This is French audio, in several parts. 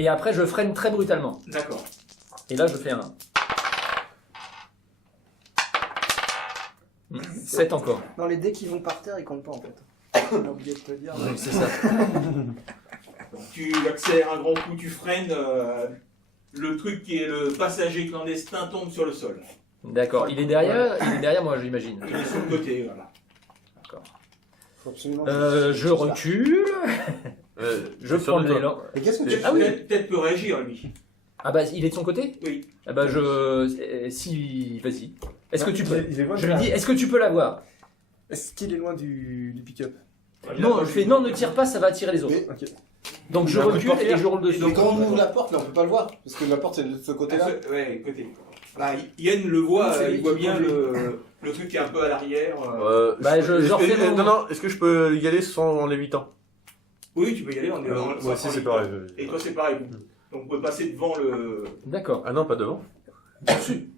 Et après, je freine très brutalement. D'accord. Et là, je fais un... 7 encore. Non, les dés qui vont par terre, ils comptent pas en fait. J'ai oublié de te dire. Oui, c'est ça. Donc, tu accélères un grand coup, tu freines. Le truc qui est le passager clandestin tombe sur le sol. D'accord. Il est derrière moi, j'imagine. Il est sur le côté, voilà. D'accord. Faut absolument Je recule. Je prends l'élan. Et qu'est-ce que tu Ah oui. Peut-être peut réagir, lui. Ah bah, il est de son côté? Oui. Ah bah, si... Vas-y. Est-ce que tu peux... Il est loin Je de lui là. dis, est-ce que tu peux l'avoir? Est-ce qu'il est loin du pick-up? Non, je fais, non, ne tire pas, ça va attirer les autres. Mais, Ok. Donc je Il a un coup de recule portière. et je roule dessus. mais quand on ouvre la porte, là, on peut pas le voir. Parce que la porte, c'est de ce côté-là. Ouais, côté. Là, Yann le voit, C'est lui il voit qui bien conduit. le truc qui est un peu à l'arrière. Bah, je refais mon... Non, est-ce que je peux y aller sans en l'évitant? Oui, tu peux y aller. Moi aussi, c'est pareil. Et toi, c'est pareil. Donc, vous pouvez passer devant le. D'accord. Ah non, pas devant.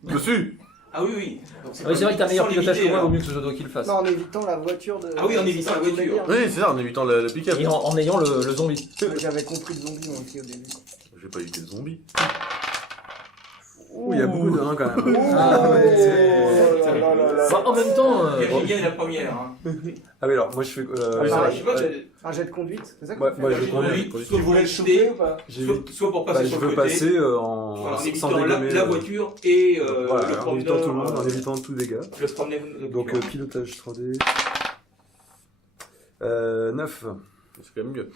Dessus. Ah oui, oui. Donc, Ah oui, c'est vrai que t'as meilleur sans pilotage que limiter, moi, vaut alors. mieux que ce soit toi qui le fasse. Non, en évitant la voiture de. Ah oui, en évitant la C'est ça que je voulais voiture. dire. Oui, c'est ça, en évitant le pick-up. Et en ayant le zombie. J'avais compris le zombie moi aussi au début. J'ai pas évité le zombie. Ouh, il y a beaucoup de 1 quand même. Ah ouais. Bah, en même temps... Virginia est la première. Hein. Ah oui, alors moi je fais. Ah, Je sais pas, Un jet de conduite, c'est ça Ouais, moi, je conduis. soit pour éviter, ou pas soit pour passer Bah, sur je le veux côté, passer voilà, en en sans évitant dégommer. la voiture et Voilà, le en évitant tout le monde, en promeneur. évitant tout dégât. Le promeneur. Donc pilotage 3D. 9. C'est quand même mieux.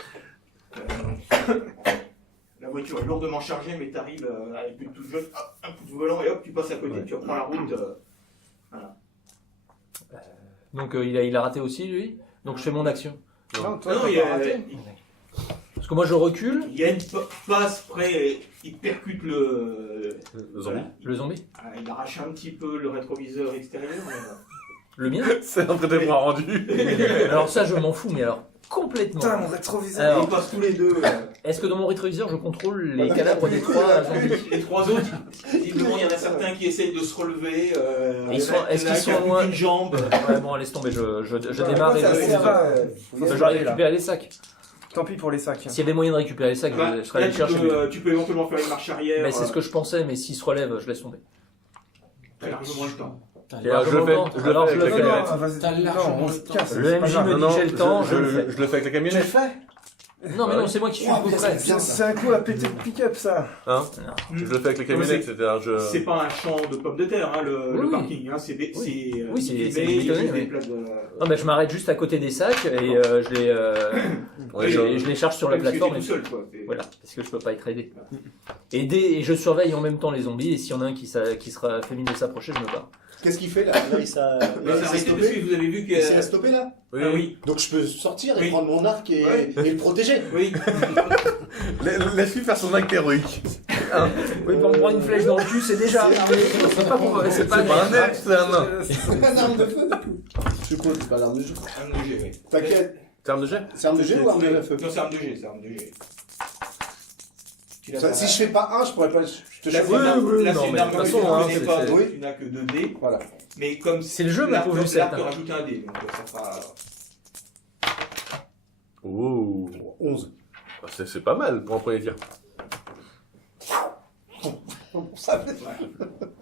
La voiture est lourdement chargée, mais tu arrives avec une touche jeune, hop, un coup de volant et hop, tu passes à côté, Ouais. tu reprends la route. Donc il a raté aussi, lui. Donc je fais mon action. Non, toi, Non, t'as il y pas a. raté. Parce que moi, je recule. Yann passe près, il percute le. Le zombie. Le zombie. Ah, il arrache un petit peu le rétroviseur extérieur. Le mien. C'est un prêt-moi rendu. Alors ça, je m'en fous, mais alors complètement. Putain, mon rétroviseur. Alors, Ils passent tous les deux. est-ce que dans mon rétroviseur, je contrôle les cadavres des 3 zombies? Les trois autres, visiblement, il y en a certains qui essayent de se relever. Ils sont- est-ce qu'ils sont loin une jambe. Ouais, bon, laisse tomber, je démarre et ça, je... ça va. Bah, j'aurais récupéré les sacs. Tant pis pour les sacs. S'il y avait moyen de récupérer les sacs, je serais allé Là, le chercher. tu peux éventuellement faire une marche arrière. Mais c'est ce que je pensais, mais s'il se relève, je laisse tomber. T'as largement le temps. Et alors, je le fais Alors, avec je la le fais. camionnette. Ah, vas-y. T'as Non, largement on le se temps. casse. Le c'est pas MJ grave. me dit j'ai le temps, je le fais. Je le fais avec la Tu le camionnette. fais? Non, mais Ouais. non, c'est moi qui suis Oh, tout putain, près. C'est un coup à péter le pick-up ça. Hein? Je le fais avec la camionnette, c'est-à-dire C'est pas un champ de pommes de terre, hein, le Oui. parking. Hein, c'est des. Oui. C'est Oui, c'est filmé, il y a bétonné, des oui. plaques de. Non, mais je m'arrête juste à côté des sacs et Ouais, je les charge sur la Parce que t'es plateforme. tout seul, quoi. Voilà, parce que je peux pas être aidé. Et je surveille en même temps les zombies, et s'il y en a un qui sera féminin de s'approcher, je me barre. Qu'est-ce qu'il fait là? Là, il s'est Mais il s'est arrêtez parce stoppé. que vous avez vu Il s'est que. stoppé là? Oui, Ah oui, Donc je peux sortir et Oui. prendre mon arc et, Ouais. et le protéger. oui. Laisse-lui faire son acte héroïque. Oui, pour me prendre une flèche dans le cul, c'est déjà arrivé. C'est pas pour. C'est pas un elfe, c'est un nain. Un arme de feu du coup. C'est quoi? C'est pas l'arme de jeu. Arme de G, oui. T'inquiète. C'est arme de jet? C'est arme de jet ou arme de feu? Non, c'est arme de G, c'est arme de G. Tu l'as Ça, pas- si je fais pas un, je pourrais pas. Je te Là, chauffe. c'est une arme- oui, là, non, c'est une mais arme de que toute tu façon, hein, connais pas, oui. tu n'as que 2 dés. Voilà. Mais comme C'est le jeu, ma pauvre Lucette, l'arc te hein. rajoute un dé, donc ça fera. Oh. 11. Ah, c'est pas mal pour un premier tir. Ça fait.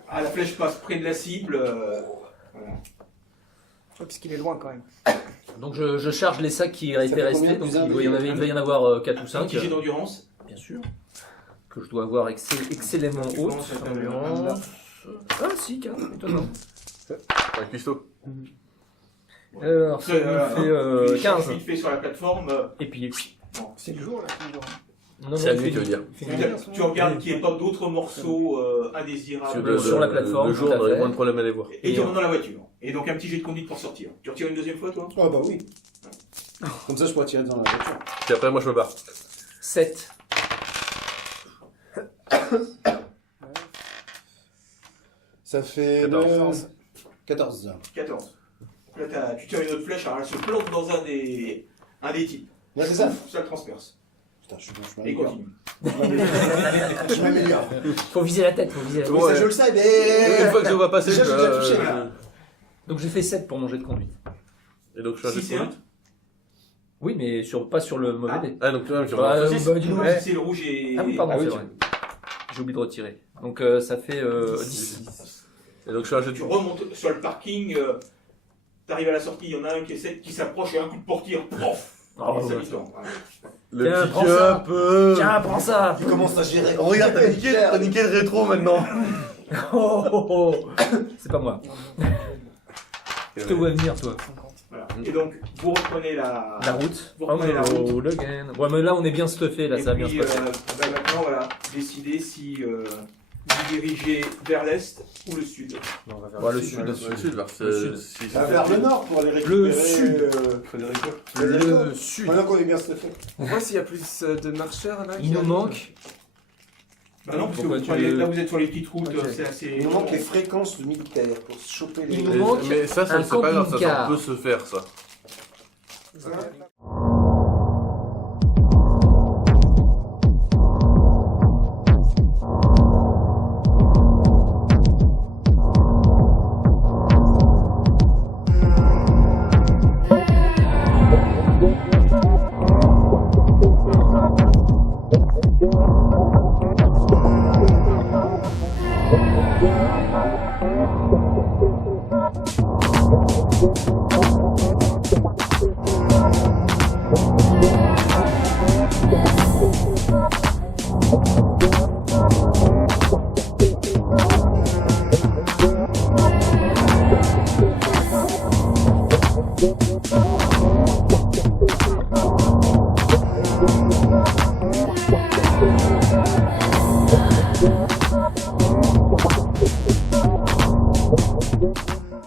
Ah, la flèche passe près de la cible. Voilà. Ouais, puisqu'il est loin quand même. Donc je charge les sacs qui Ça étaient fait restés, combien donc plus un, il devait y en avoir 4 ou 5. Un petit jet d'endurance. Bien sûr. Que je dois avoir excellemment haute. pense que c'est un Endurance. Ah si, 4, étonnant. Avec cuistot. Alors, ça me fait 15. Vite fait sur la plateforme. Et puis... C'est le jour là, toujours. Non, C'est la il nuit, fait tu veux dire. il fait nuit. Tu regardes qu'il n'y ait pas d'autres morceaux indésirables. Sur la plateforme, Le jour, tout à on aurait fait. moins de problème à les voir. Et tu rentres dans la voiture. Et donc un petit jet de conduite pour sortir. Tu retires une deuxième fois, toi? Ah bah oui. Comme ça, je pourrais tirer dans la voiture. Puis après, moi, je me barre. 7. Ça fait 14. 14. 14. Là, tu tires une autre flèche, alors elle se plante dans un des types. Là, c'est ça. Ça le transperce. Putain, je Et m'améliore. continue. Je m'améliore. Faut viser la tête, faut viser la tête. Oui, ça, je le sais, mais. Une fois que je vois passer, Déjà, j'ai déjà touché. Voilà. Donc j'ai fait 7 pour mon jet de conduite. Et donc, je suis un Si jet de c'est un. conduite. Oui, mais pas sur le mauvais dé. Ah, donc tu vois, tu Bah, vois, saucisse. dis-nous. Non, c'est le rouge et. Ah oui, pardon, Ah oui, c'est vrai. J'ai oublié de retirer. Donc ça fait 10. Et donc je fais un jet de Tu remontes sur le parking, t'arrives à la sortie, il y en a un qui s'approche et un coup de portière, pof. Oh, Et ça ouais. lui tombe. Le Tiens, prends ça. pick-up. Tiens, prends ça. Tu commences à gérer. Regarde, t'as niqué le rétro maintenant. Oh, oh, oh. C'est pas moi. Je te vois venir, toi. Voilà. Et donc, vous reprenez la route. Vous reprenez la route. Oh, le gain. Ouais, mais là, on est bien stuffé, là, Et ça va bien puis, se passer. maintenant, voilà, décidez si vous dirigez vers l'est ou le sud. Non, on va vers Ouais, le le sud. sud. Le sud, vers Le sud. Vers le nord pour aller récupérer. Le sud. Frédérico. Le sud. Maintenant qu'on est bien stuffé. On voit s'il y a plus de marcheurs là. Il nous manque. Bah non, parce que Pourquoi vous tu prenez- veux- là, vous êtes sur les petites routes, Ok. c'est assez. Il nous manque les fréquences de militaires pour se choper les. Il nous manque Mais ça, un c'est pas grave, ça camping-car. peut se faire, ça.